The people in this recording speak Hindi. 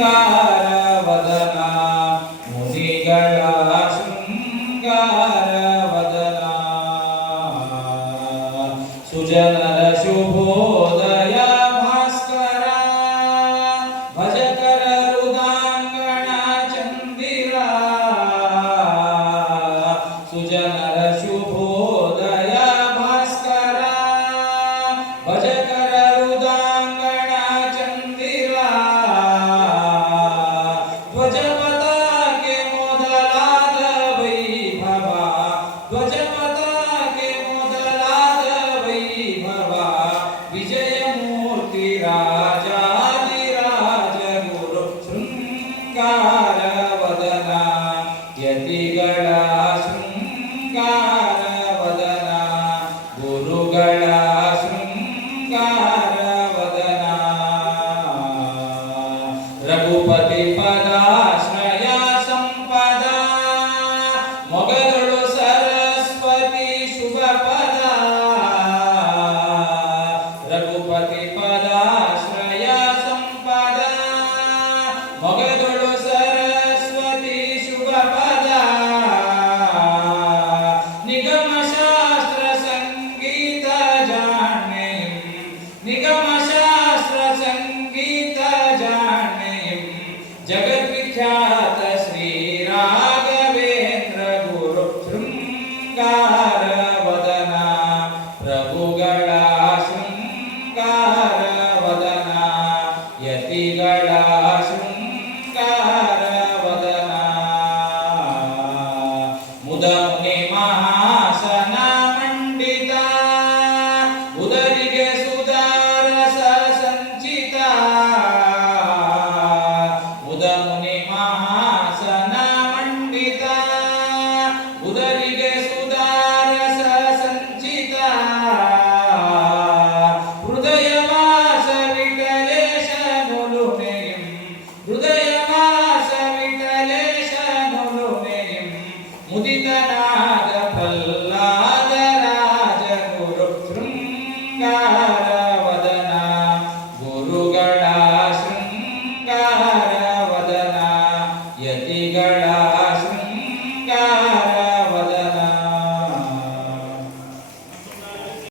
ശൃംഗാരവദന മുനികള ശൃംഗാരവദന. സുജനര ശുഭോ ಯತಿಗಳ ಶೃಂಗಾರ ವದನ ಗುರುಗಳ ಶೃಂಗಾರ ವದನ ರಘುಪತಿ ಪದಾಶ್ರಯ ಸಂಪದ ಮೊಗಗಳು ಸರಸ್ವತಿ ಶುಭ ಪದ ರಘುಪತಿ ಪದಾಶ್ರಯ ಸಂಪದ ಮೊಗಗಳು जगद्विख्यात श्रीराघवेन्द्र गुरु हरवदना प्रभुगडाश्रं का हर वदना यतिगडाशं काहर वदना मुदौ निण्डिता ಮುದಿಗನಾದ ಪಲ್ಲಾದ ರಾಜಗುರು ಶೃಂಗಾರ